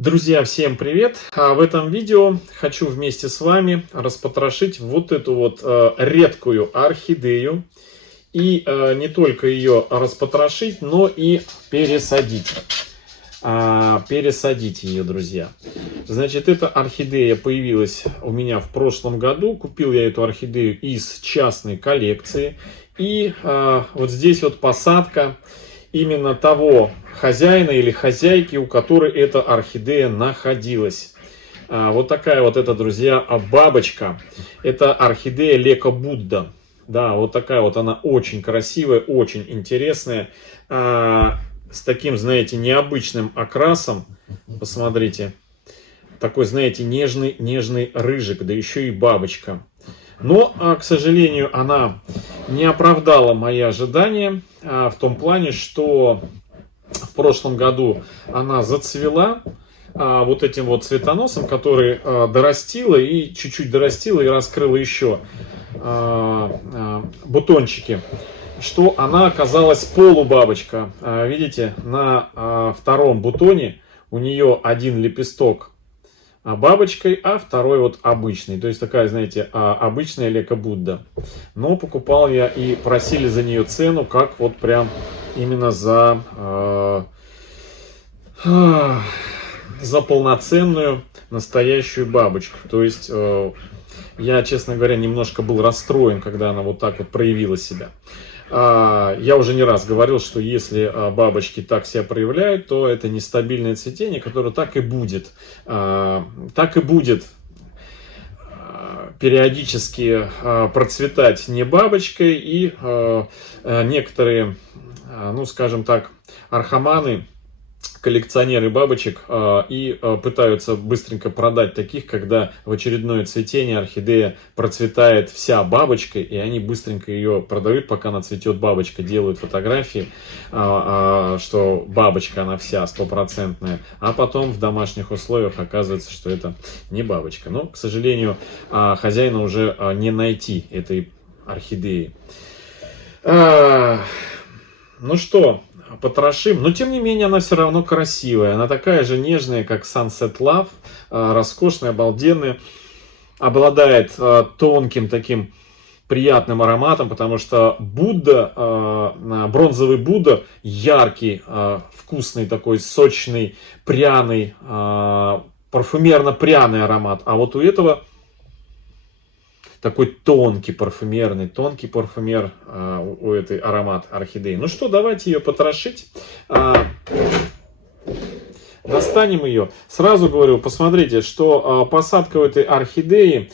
Друзья, всем привет! В этом видео хочу вместе с вами распотрошить вот эту вот редкую орхидею. И не только ее распотрошить, но и пересадить. Пересадить ее, друзья. Значит, эта орхидея появилась у меня в прошлом году. Купил я эту орхидею из частной коллекции. И вот здесь вот посадка именно того хозяина или хозяйки, у которой эта орхидея находилась. Вот такая вот это, друзья, бабочка. Это орхидея Лека Будда. Да, вот такая вот она очень красивая, очень интересная. С таким, знаете, необычным окрасом. Посмотрите. Такой, знаете, нежный рыжик, да еще и бабочка. Но, к сожалению, она не оправдала мои ожидания в том плане, что в прошлом году она зацвела вот этим вот цветоносом, который дорастила и чуть-чуть дорастила и раскрыла еще бутончики, что она оказалась полубабочка. Видите, на втором бутоне у нее один лепесток бабочкой, а второй вот обычный. То есть такая, знаете, обычная Лека Будда. Но покупал я и просили за нее цену, как вот прям именно за полноценную настоящую бабочку. То есть я, честно говоря, немножко был расстроен, когда она вот так вот проявила себя. Я уже не раз говорил, что если бабочки так себя проявляют, то это нестабильное цветение, которое так и будет периодически процветать не бабочкой, и некоторые, ну скажем так, архаманы, коллекционеры бабочек и пытаются быстренько продать таких, когда в очередное цветение орхидея процветает вся бабочкой, и они быстренько ее продают, пока она цветет бабочка, делают фотографии, что бабочка она вся стопроцентная, а потом в домашних условиях оказывается, что это не бабочка. Но, к сожалению, хозяина уже не найти этой орхидеи. Ну что, потрошим. Но, тем не менее, она все равно красивая. Она такая же нежная, как Sunset Love. Роскошная, обалденная. Обладает тонким таким приятным ароматом, потому что Будда, бронзовый Будда, яркий, вкусный такой, сочный, пряный, парфюмерно-пряный аромат. А вот у этого такой тонкий парфюмер, у этой аромат орхидеи. Ну что, давайте ее потрошить. Достанем ее. Сразу говорю, посмотрите, что посадка у этой орхидеи,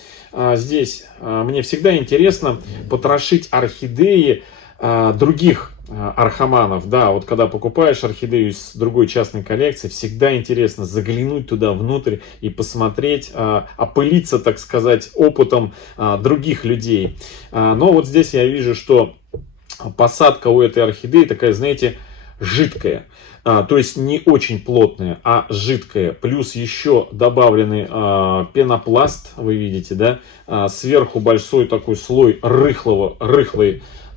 здесь мне всегда интересно потрошить орхидеи других архаманов. Да, вот когда покупаешь орхидею из другой частной коллекции, всегда интересно заглянуть туда внутрь и посмотреть, опылиться, так сказать, опытом других людей. Но вот здесь я вижу, что посадка у этой орхидеи такая, знаете, жидкая. То есть не очень плотная, а жидкая. Плюс еще добавленный пенопласт, вы видите, да? Сверху большой такой слой рыхлого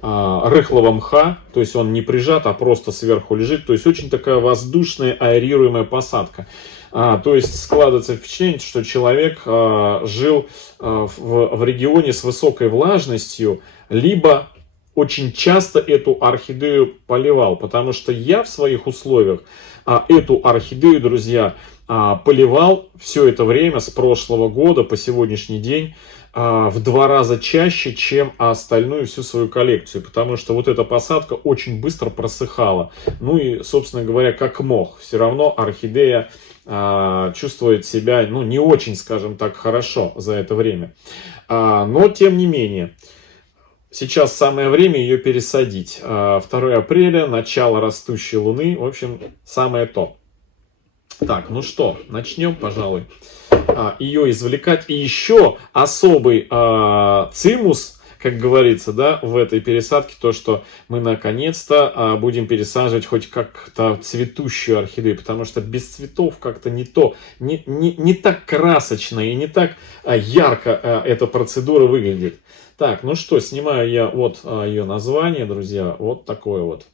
мха, то есть он не прижат, а просто сверху лежит. То есть очень такая воздушная аэрируемая посадка. То есть складывается впечатление, что человек жил в регионе с высокой влажностью, либо очень часто эту орхидею поливал, потому что я в своих условиях эту орхидею, друзья, поливал все это время с прошлого года по сегодняшний день в 2 раза чаще, чем остальную всю свою коллекцию, потому что вот эта посадка очень быстро просыхала. Ну и, собственно говоря, как мох. Все равно орхидея чувствует себя, ну, не очень, скажем так, хорошо за это время. Но, тем не менее, сейчас самое время ее пересадить. 2 апреля, начало растущей луны, в общем, самое то. Так, ну что, начнем, пожалуй, ее извлекать. И еще особый цимус, как говорится, да, в этой пересадке, то, что мы наконец-то будем пересаживать хоть как-то цветущую орхидею, потому что без цветов как-то не то, не так красочно и не так ярко эта процедура выглядит. Так, ну что, снимаю я вот ее название, друзья, вот такое вот.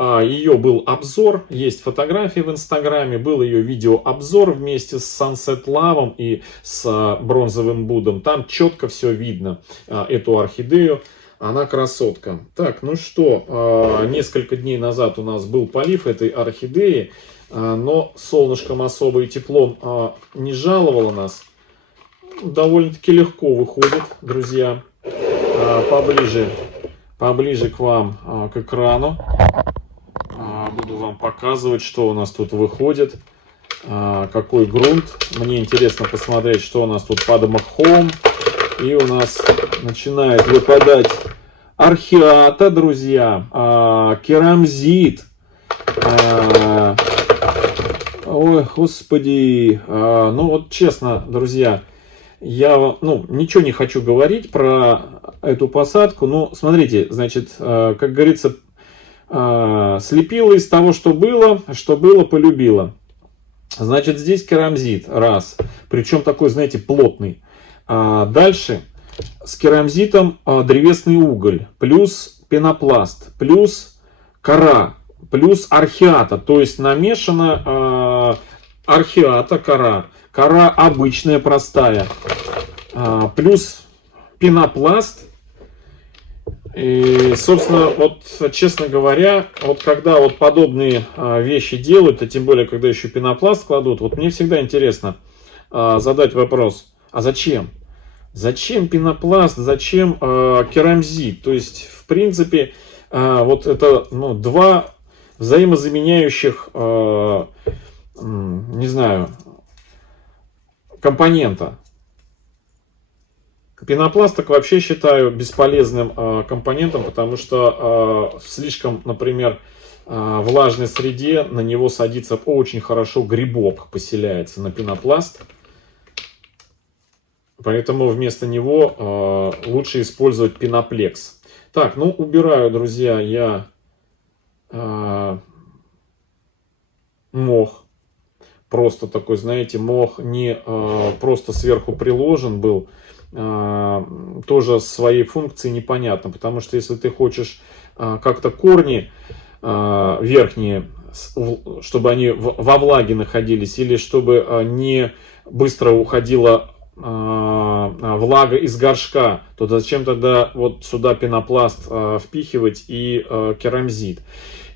ее был обзор, есть фотографии в Инстаграме, был ее видеообзор вместе с Sunset Love и с бронзовым Буддом. Там четко все видно, эту орхидею. Она красотка. Так, ну что, несколько дней назад у нас был полив этой орхидеи, но солнышком особо и теплом не жаловало нас. Довольно-таки легко выходит, друзья. Поближе к вам, к экрану. Буду вам показывать, что у нас тут выходит, какой грунт. Мне интересно посмотреть, что у нас тут под мхом. И у нас начинает выпадать археата, друзья, керамзит. Ой, господи. Ну вот честно, друзья, я ничего не хочу говорить про эту посадку. Но смотрите, значит, как говорится, слепила из того, что было, полюбила. Значит, здесь керамзит, раз. Причем такой, знаете, плотный. Дальше с керамзитом древесный уголь, плюс пенопласт, плюс кора, плюс археата. То есть намешана археата, кора обычная, простая, плюс пенопласт. И, собственно, вот, честно говоря, вот когда вот подобные вещи делают, а тем более, когда еще пенопласт кладут, вот мне всегда интересно задать вопрос, а зачем? Зачем пенопласт, зачем керамзит? То есть, в принципе, вот это два взаимозаменяющих, не знаю, компонента. Пенопласт так вообще считаю бесполезным компонентом, потому что в слишком, например, влажной среде на него садится очень хорошо грибок, поселяется на пенопласт. Поэтому вместо него лучше использовать пеноплекс. Так, ну убираю, друзья, я мох. Просто такой, знаете, мох не просто сверху приложен был. Тоже своей функции непонятно. Потому что если ты хочешь как-то корни верхние, чтобы они во влаге находились, или чтобы не быстро уходила влага из горшка, то зачем тогда вот сюда пенопласт впихивать и керамзит?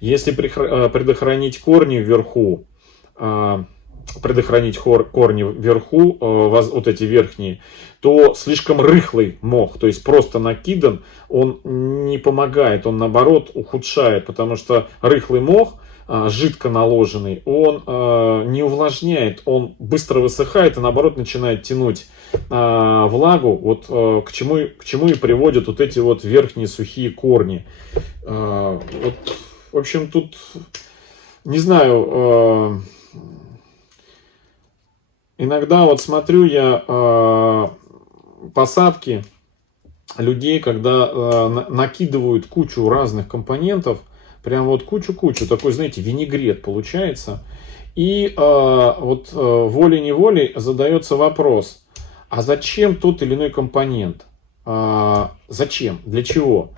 Если предохранить корни вверху, вот эти верхние, то слишком рыхлый мох, то есть просто накидан, он не помогает, он наоборот ухудшает, потому что рыхлый мох, жидко наложенный, он не увлажняет, он быстро высыхает и наоборот начинает тянуть влагу, вот к чему и приводят вот эти вот верхние сухие корни. Вот, в общем, тут не знаю, иногда вот смотрю я посадки людей, когда накидывают кучу разных компонентов, прям вот кучу, такой, знаете, винегрет получается. И вот волей-неволей задается вопрос, а зачем тот или иной компонент? Зачем? Для чего?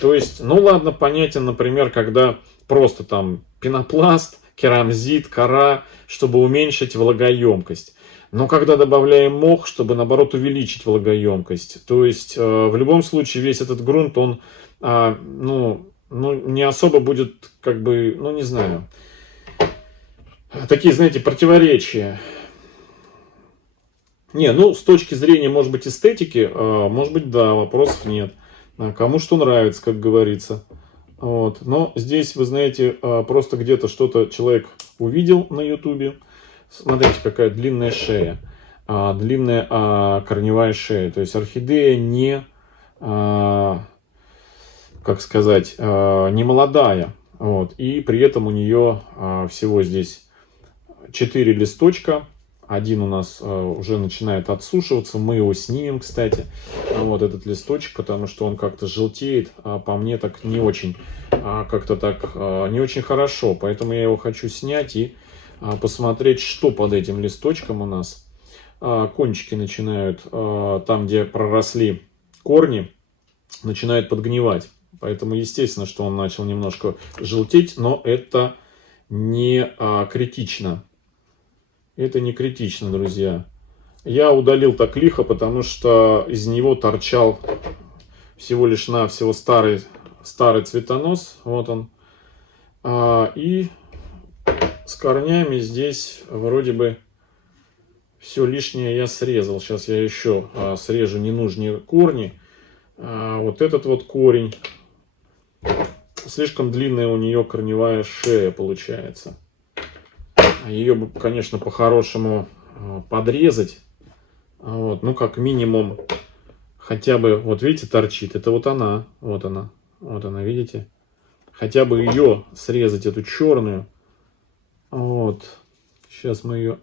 То есть, ну ладно, понятен, например, когда просто там пенопласт, керамзит, кора, чтобы уменьшить влагоемкость. Но когда добавляем мох, чтобы наоборот увеличить влагоемкость. То есть, в любом случае, весь этот грунт, он, не особо будет, как бы, не знаю, такие, знаете, противоречия. Не, с точки зрения, может быть, эстетики, может быть, да, вопросов нет. Кому что нравится, как говорится. Вот. Но здесь, вы знаете, просто где-то что-то человек увидел на ютубе. Смотрите, какая длинная шея. Длинная корневая шея. То есть орхидея не, как сказать, не молодая. Вот. И при этом у нее всего здесь 4 листочка. Один у нас уже начинает отсушиваться. Мы его снимем, кстати. Вот этот листочек, потому что он как-то желтеет. А по мне так не очень, как-то так не очень хорошо. Поэтому я его хочу снять и посмотреть, что под этим листочком у нас. Кончики начинают, там где проросли корни, начинают подгнивать. Поэтому естественно, что он начал немножко желтеть, но это не критично. Это не критично, друзья. Я удалил так лихо, потому что из него торчал всего лишь навсего старый цветонос. Вот он. И с корнями здесь вроде бы все лишнее я срезал. Сейчас я еще срежу ненужные корни. Вот этот вот корень. Слишком длинная у нее корневая шея получается. Ее бы, конечно, по-хорошему подрезать. Вот, ну, как минимум, хотя бы, вот видите, торчит. Это вот она, вот она, видите? Хотя бы ее срезать, эту черную. Вот. Сейчас мы ее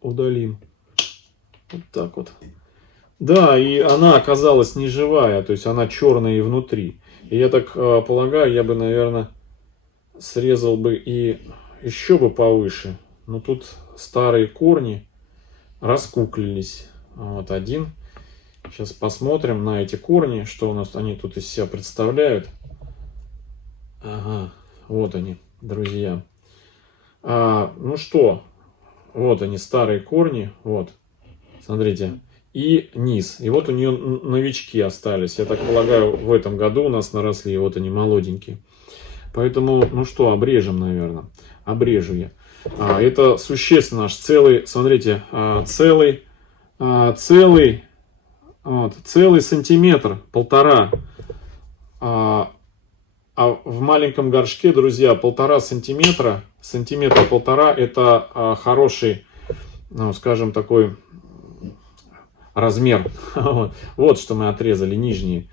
удалим. Вот так вот. Да, и она оказалась не живая, то есть она черная и внутри. И я так полагаю, я бы, наверное, срезал бы и еще бы повыше. Но тут старые корни раскуклились. Вот один. Сейчас посмотрим на эти корни, что у нас они тут из себя представляют. Ага, вот они, друзья. Ну что, вот они, старые корни, вот, смотрите, и низ. И вот у нее новички остались. Я так полагаю, в этом году у нас наросли, вот они, молоденькие. Поэтому, ну что, обрежем, наверное. Обрежу я. Это существенно, аж целый, смотрите, целый сантиметр, полтора. А в маленьком горшке, друзья, 1,5 сантиметра, полтора, это хороший, ну, скажем, такой размер. Вот что мы отрезали, нижние.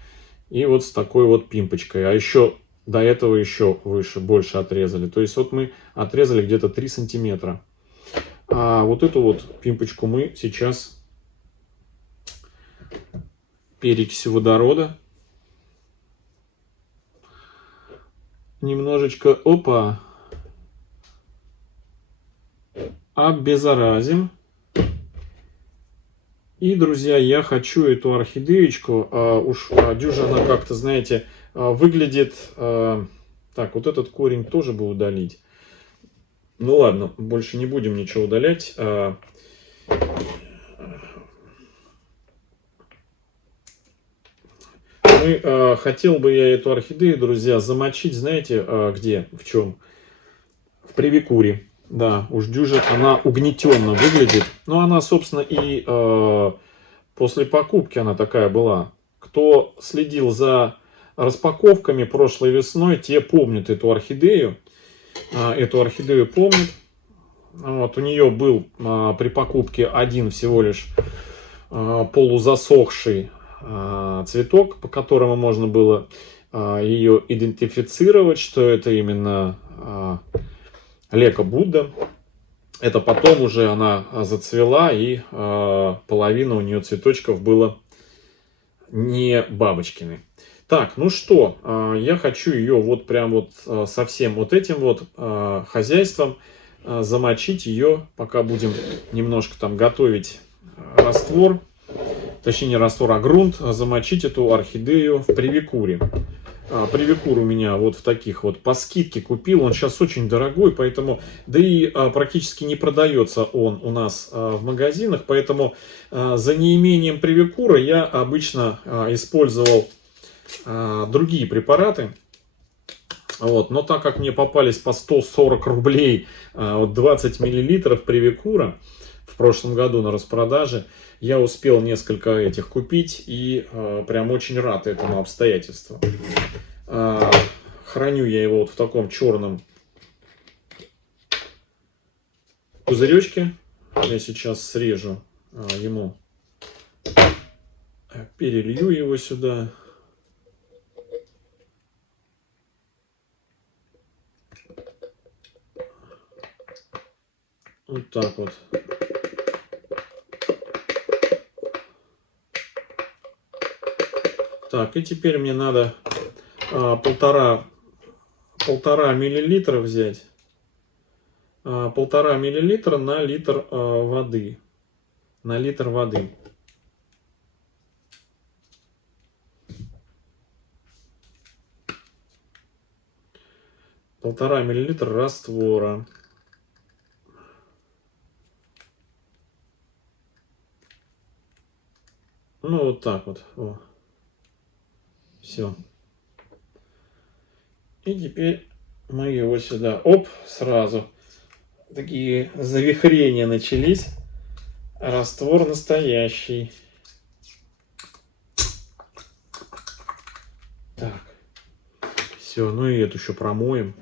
И вот с такой вот пимпочкой. А еще до этого еще выше, больше отрезали. То есть вот мы отрезали где-то 3 сантиметра. А вот эту вот пимпочку мы сейчас перекисью водорода немножечко, опа, обеззаразим. И, друзья, я хочу эту орхидеечку, дюжа она как-то, знаете, выглядит... Так, вот этот корень тоже бы удалить. Ну ладно, больше не будем ничего удалять. Хотел бы я эту орхидею, друзья, замочить, знаете, где, в чем? В привикуре. Да, уж дюжа она угнетенно выглядит. Но она, собственно, и после покупки она такая была. Кто следил за распаковками прошлой весной, те помнят эту орхидею. Эту орхидею помнят. Вот, у нее был при покупке один всего лишь полузасохший цветок, по которому можно было ее идентифицировать, что это именно Лека Будда. Это потом уже она зацвела, и половина у нее цветочков было не бабочкины. Так, ну что, я хочу ее вот прям вот со всем вот этим вот хозяйством замочить ее, пока будем немножко там готовить раствор, точнее не раствор, а грунт, замочить эту орхидею в привикуре. Привикур у меня вот в таких вот по скидке купил, он сейчас очень дорогой, поэтому, да и практически не продается он у нас в магазинах, поэтому за неимением привикура я обычно использовал другие препараты. Вот. Но так как мне попались по 140 рублей 20 миллилитров привикура в прошлом году на распродаже, я успел несколько этих купить и прям очень рад этому обстоятельству. Храню я его вот в таком черном пузыречке. Я сейчас срежу ему, перелью его сюда. Вот так вот. Так, и теперь мне надо полтора миллилитра взять. 1,5 миллилитра на литр воды. На литр воды. 1,5 мл раствора. Ну, вот так вот. О. Все. И теперь мы его сюда. Оп, сразу. Такие завихрения начались. Раствор настоящий. Так. Все, ну и эту еще промоем.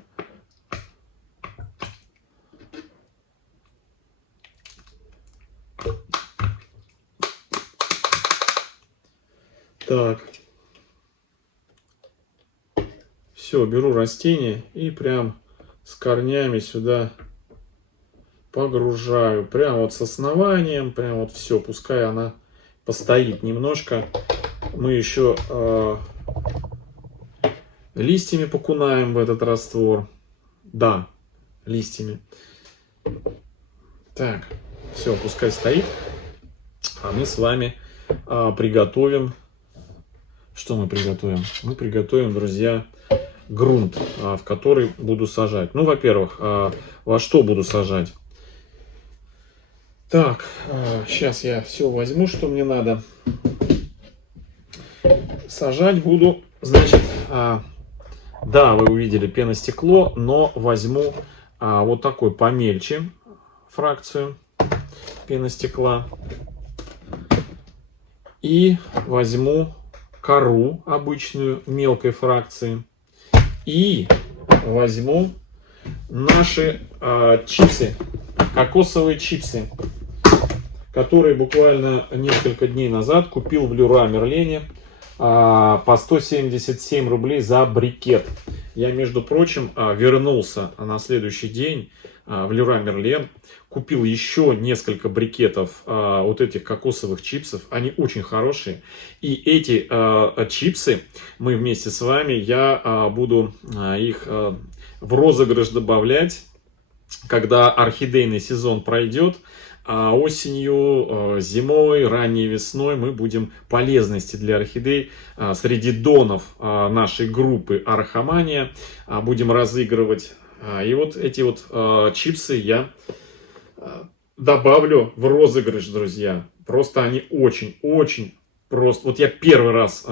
Так. Все, беру растение и прям с корнями сюда погружаю. Прям вот с основанием, прям вот все. Пускай она постоит немножко. Мы еще листьями покунаем в этот раствор. Да, листьями. Так, все, пускай стоит. А мы с вами приготовим. Что мы приготовим? Мы приготовим, друзья, грунт, в который буду сажать. Ну, во-первых, во что буду сажать? Так, сейчас я все возьму, что мне надо. Сажать буду, значит, да, вы увидели пеностекло, но возьму вот такой помельче фракцию пеностекла. И возьму кору обычную мелкой фракции. И возьму наши чипсы, кокосовые чипсы, которые буквально несколько дней назад купил в Леруа Мерлене по 177 рублей за брикет. Я, между прочим, вернулся на следующий день в Леруа Мерлен, купил еще несколько брикетов вот этих кокосовых чипсов. Они очень хорошие. И эти чипсы мы вместе с вами, я буду их в розыгрыш добавлять, когда орхидейный сезон пройдет. Осенью, зимой, ранней весной мы будем полезности для орхидей среди донов нашей группы Орхомания будем разыгрывать. И вот эти вот чипсы я добавлю в розыгрыш, друзья. Просто они очень-очень просто. Вот я первый раз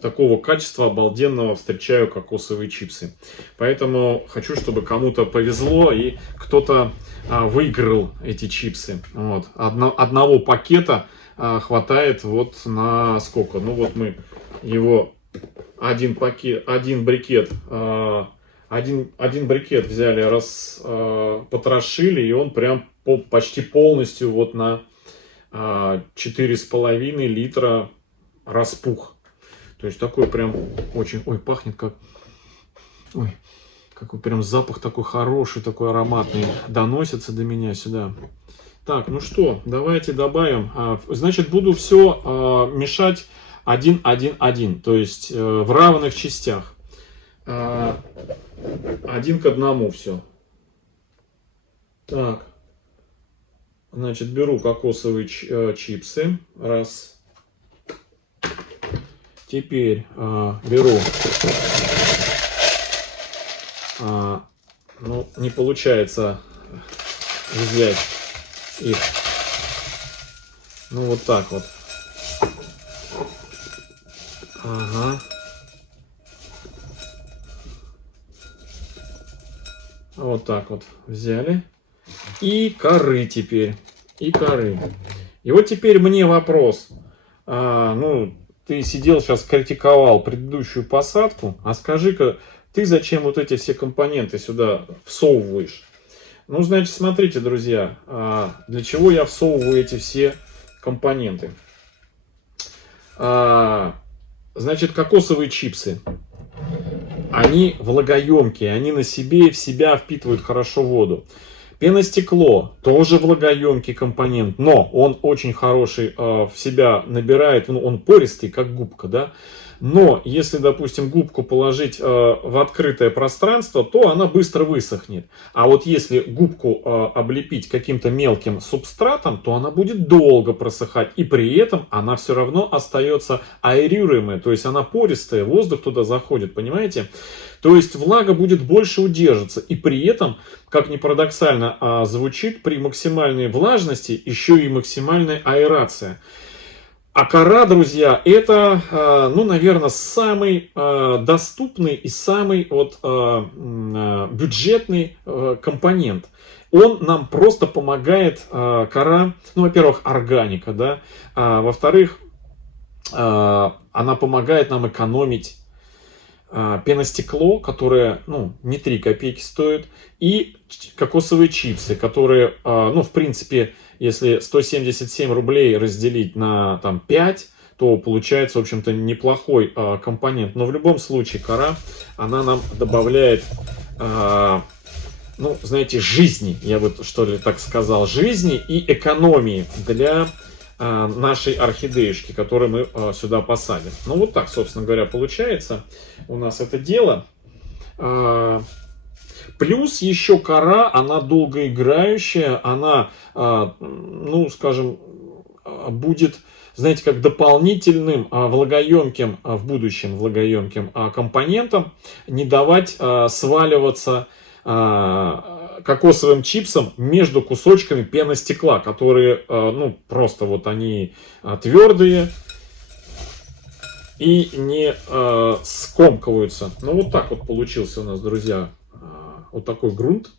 такого качества обалденного встречаю кокосовые чипсы. Поэтому хочу, чтобы кому-то повезло и кто-то выиграл эти чипсы. Вот. Одного пакета хватает вот на сколько? Ну вот мы его один брикет взяли, потрошили, и он прям почти полностью вот на 4,5 литра распух. То есть такой прям очень... Ой, пахнет как... Ой, какой прям запах такой хороший, такой ароматный доносится до меня сюда. Так, ну что, давайте добавим. Значит, буду все мешать 1-1-1, то есть в равных частях. 1 к 1 все. Так. Значит, беру кокосовые чипсы. Раз. Теперь беру... ну, не получается взять их. Ну, вот так вот. Ага. Вот так вот взяли. И коры теперь. И коры. И вот теперь мне вопрос. Ну, ты сидел сейчас, критиковал предыдущую посадку. А скажи-ка, ты зачем вот эти все компоненты сюда всовываешь? Ну, значит, смотрите, друзья. Для чего я всовываю эти все компоненты? Значит, кокосовые чипсы. Они влагоемкие, они на себе и в себя впитывают хорошо воду. Пеностекло тоже влагоемкий компонент, но он очень хороший в себя набирает, ну, он пористый, как губка, да. Но если, допустим, губку положить в открытое пространство, то она быстро высохнет. А вот если губку облепить каким-то мелким субстратом, то она будет долго просыхать. И при этом она все равно остается аэрируемой. То есть она пористая, воздух туда заходит, понимаете? То есть влага будет больше удерживаться. И при этом, как ни парадоксально звучит, при максимальной влажности еще и максимальная аэрация. А кора, друзья, это, ну, наверное, самый доступный и самый вот, бюджетный компонент. Он нам просто помогает, кора, ну, во-первых, органика, да, во-вторых, она помогает нам экономить пеностекло, которое, ну, не 3 копейки стоит, и кокосовые чипсы, которые, ну, в принципе, если 177 рублей разделить на там 5, то получается, в общем-то, неплохой компонент. Но в любом случае кора, она нам добавляет, ну, знаете, жизни, я бы, что ли, так сказал, жизни и экономии для нашей орхидеюшки, которую мы сюда посадим. Ну, вот так, собственно говоря, получается у нас это дело. Плюс еще кора, она долгоиграющая, она, ну, скажем, будет, знаете, как дополнительным влагоемким, в будущем влагоемким компонентом, не давать сваливаться кокосовым чипсом между кусочками пеностекла, которые, ну, просто вот они твердые и не скомкиваются. Ну, вот так вот получился у нас, друзья, вот такой грунт.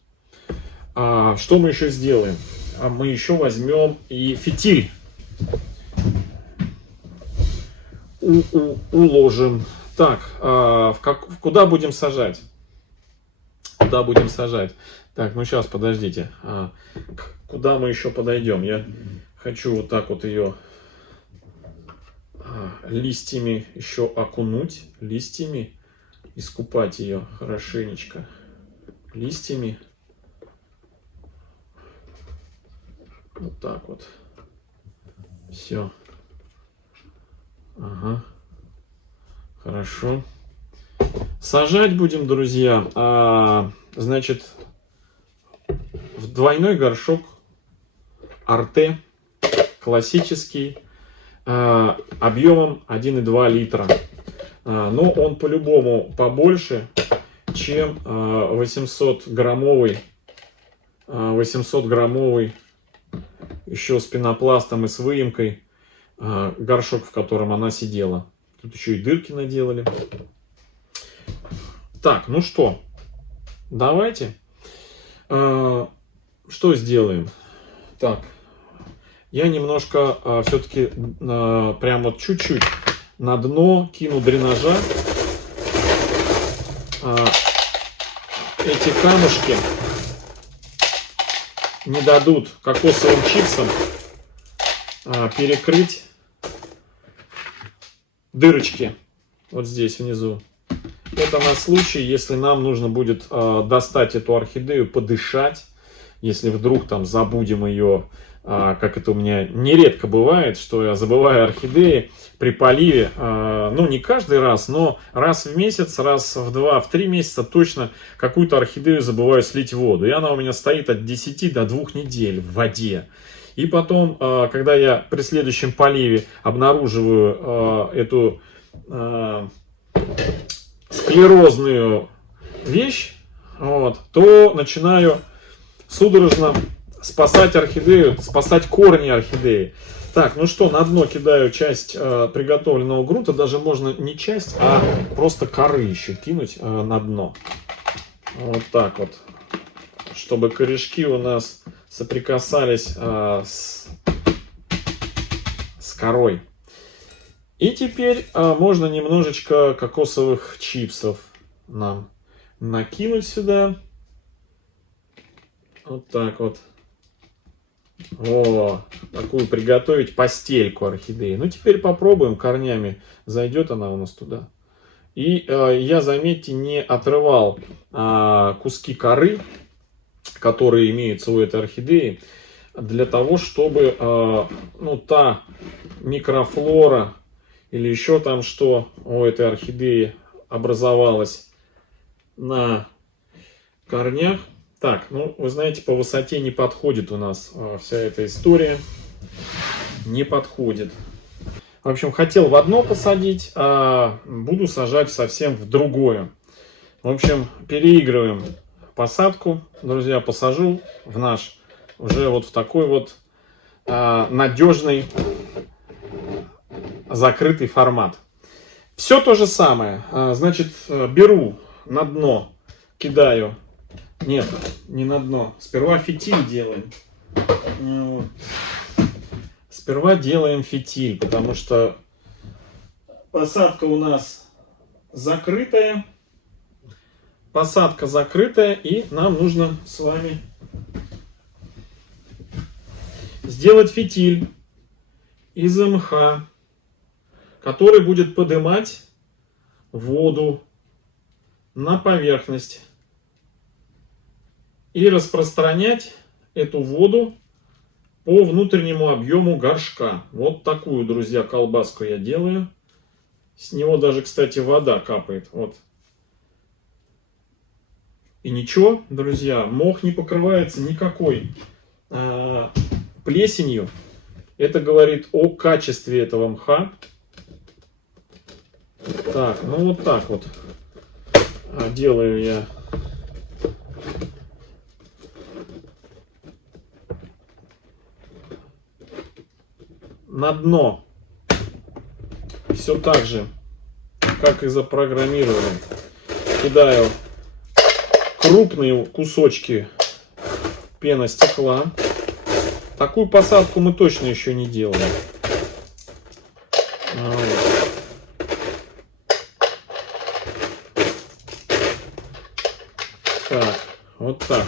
Что мы еще сделаем? Мы еще возьмем и фитиль. Уложим. Так, куда будем сажать? Куда будем сажать? Так, ну сейчас, подождите. Куда мы еще подойдем? Я хочу вот так вот ее листьями еще окунуть. Листьями. Искупать ее хорошенечко. Листьями. Вот так вот. Все. Ага. Хорошо. Сажать будем, друзья, значит, в двойной горшок Арте, классический, объемом 1,2 литра. Но он по-любому побольше, чем 800-граммовый, еще с пенопластом и с выемкой горшок, в котором она сидела. Тут еще и дырки наделали. Так, ну что, давайте. Что сделаем? Так, я немножко все-таки прям вот чуть-чуть на дно кину дренажа. Эти камушки не дадут кокосовым чипсам перекрыть дырочки вот здесь внизу. Это на случай, если нам нужно будет достать эту орхидею, подышать, если вдруг там забудем ее, как это у меня нередко бывает, что я забываю орхидеи при поливе, ну не каждый раз, но раз в месяц, раз в 2-3 месяца точно какую-то орхидею забываю слить в воду. И она у меня стоит от 10 до 2 недель в воде. И потом, когда я при следующем поливе обнаруживаю эту склерозную вещь, вот, то начинаю судорожно спасать орхидею, спасать корни орхидеи. Так, ну что, на дно кидаю часть приготовленного грунта, даже можно не часть, а просто коры еще кинуть на дно. Вот так вот, чтобы корешки у нас соприкасались с корой. И теперь можно немножечко кокосовых чипсов нам накинуть сюда. Вот так вот. О, такую приготовить постельку орхидеи. Ну, теперь попробуем корнями. Зайдет она у нас туда. И я, заметьте, не отрывал куски коры, которые имеются у этой орхидеи, для того, чтобы ну, та микрофлора или еще там что у этой орхидеи образовалось на корнях. Так, ну, вы знаете, по высоте не подходит у нас вся эта история. Не подходит. В общем, хотел в одно посадить, а буду сажать совсем в другое. В общем, переигрываем посадку. Друзья, посажу в наш уже вот в такой вот надежный закрытый формат. Все то же самое. Значит, беру на дно, кидаю. Нет, не на дно. Сперва фитиль делаем. Вот. Сперва делаем фитиль, потому что посадка у нас закрытая. Посадка закрытая, и нам нужно с вами сделать фитиль из МХ, который будет поднимать воду на поверхность и распространять эту воду по внутреннему объему горшка. Вот такую, друзья, колбаску я делаю. С него даже, кстати, вода капает. Вот. И ничего, друзья, мох не покрывается никакой плесенью. Это говорит о качестве этого мха. Так, ну вот так вот делаю я. На дно все так же, как и запрограммировали, кидаю крупные кусочки пеностекла. Такую посадку мы точно еще не делали. Вот. Так, вот так.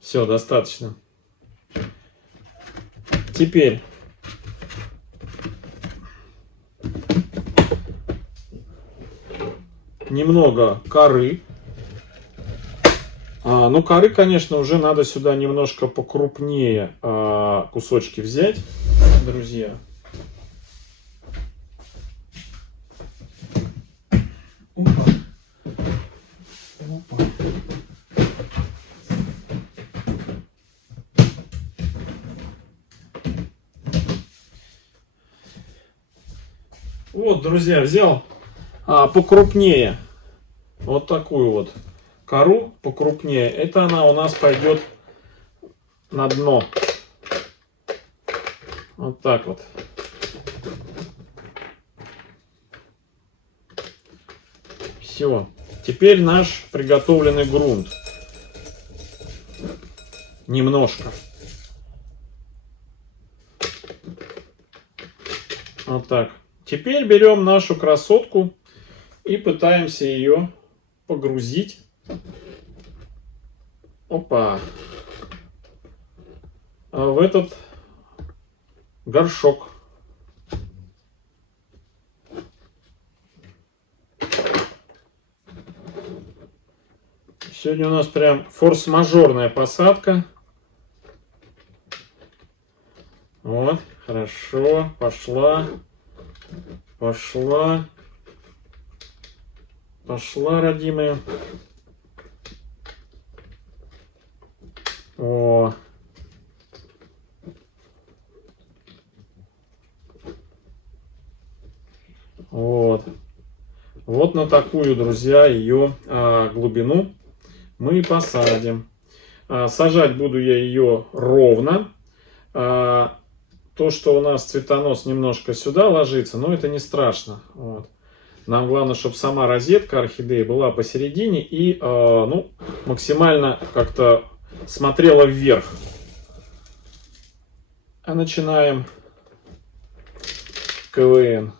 Все, достаточно. Теперь немного коры. Ну, коры, конечно, уже надо сюда немножко покрупнее кусочки взять, друзья. Опа. Опа. Вот, друзья, взял покрупнее вот такую вот кору, покрупнее. Это она у нас пойдет на дно. Вот так вот. Все. Теперь наш приготовленный грунт. Немножко. Вот так. Теперь берем нашу красотку и пытаемся ее погрузить. Опа. В этот горшок. Сегодня у нас прям форс-мажорная посадка. Вот, хорошо, пошла. Пошла. Пошла, родимая. О. Вот. Вот на такую, друзья, ее глубину мы посадим. Сажать буду я ее ровно. То, что у нас цветонос немножко сюда ложится, но это не страшно. Вот. Нам главное, чтобы сама розетка орхидеи была посередине и ну, максимально как-то смотрела вверх. А начинаем КВН.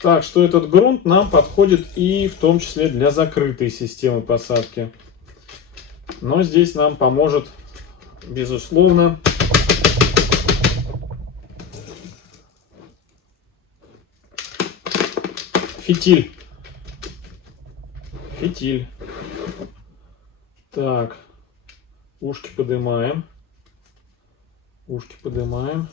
Так что этот грунт нам подходит и в том числе для закрытой системы посадки. Но здесь нам поможет, безусловно, фитиль. фитиль. Так, ушки поднимаем. Ушки поднимаем.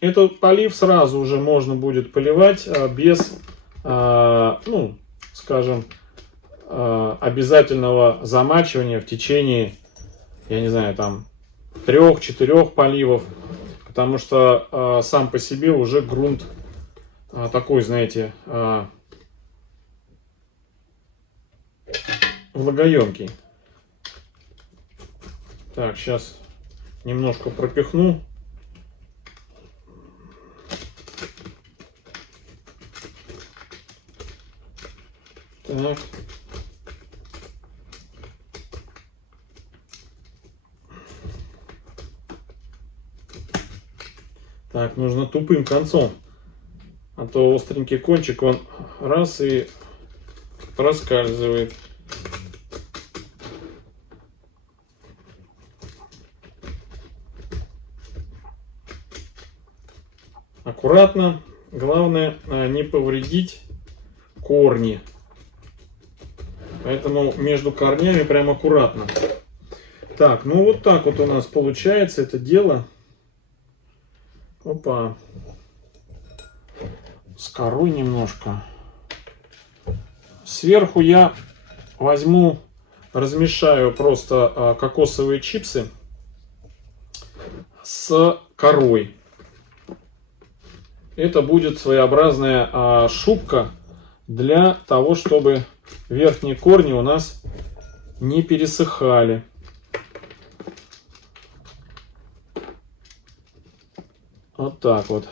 Этот полив сразу уже можно будет поливать без, ну, скажем, обязательного замачивания в течение, я не знаю, там 3-4 поливов, потому что сам по себе уже грунт такой, знаете, влагоемкий. Так, сейчас немножко пропихну. Так. Так, нужно тупым концом, а то остренький кончик, он раз и проскальзывает. Аккуратно, главное не повредить корни. Поэтому между корнями прям аккуратно. Так, ну вот так вот у нас получается это дело. Опа. С корой немножко. Сверху я возьму, размешаю просто кокосовые чипсы с корой. Это будет своеобразная шубка для того, чтобы верхние корни у нас не пересыхали. Вот так вот.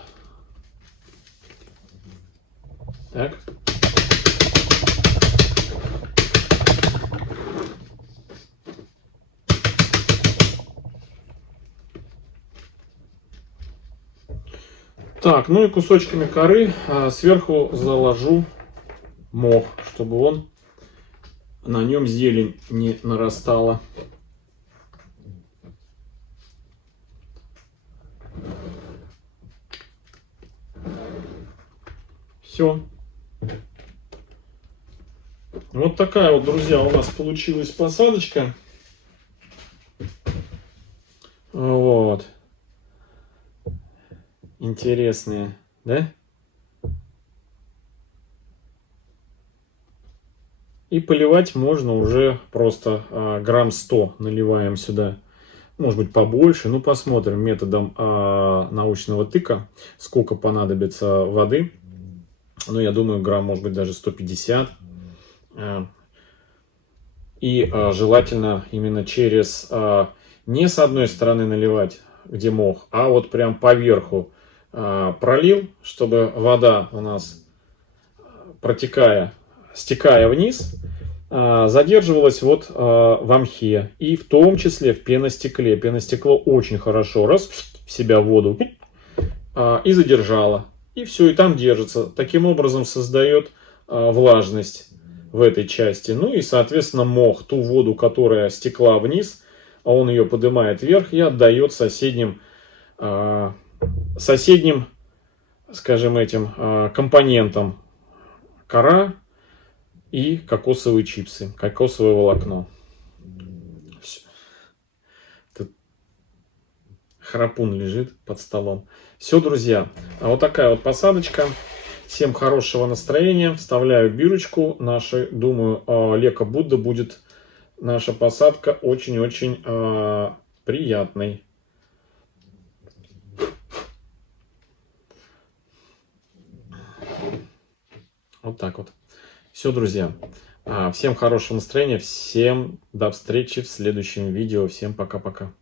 Так. Так, ну и кусочками коры сверху заложу мох, чтобы он на нем зелень не нарастала. Все. Вот такая вот, друзья, у нас получилась посадочка. Вот. Интересные, да? И поливать можно уже просто грамм 100 наливаем сюда. Может быть побольше, ну посмотрим методом научного тыка, сколько понадобится воды. Ну я думаю грамм, может быть даже 150. И желательно именно через, не с одной стороны наливать, где мох, а вот прям поверху пролил, чтобы вода у нас, протекая, стекая вниз, задерживалась вот в мхе. И в том числе в пеностекле. Пеностекло очень хорошо раз в себя воду и задержало. И все, и там держится. Таким образом создает влажность в этой части. Ну и, соответственно, мох, ту воду, которая стекла вниз, а он ее поднимает вверх и отдает соседним, скажем, этим компонентам. Кора и кокосовые чипсы, кокосовое волокно. Все. Тут храпун лежит под столом. Все, друзья, вот такая вот посадочка. Всем хорошего настроения. Вставляю бирочку. Думаю, Лека Будда будет наша посадка очень-очень приятной. Вот так вот. Все, друзья. Всем хорошего настроения. Всем до встречи в следующем видео. Всем пока-пока.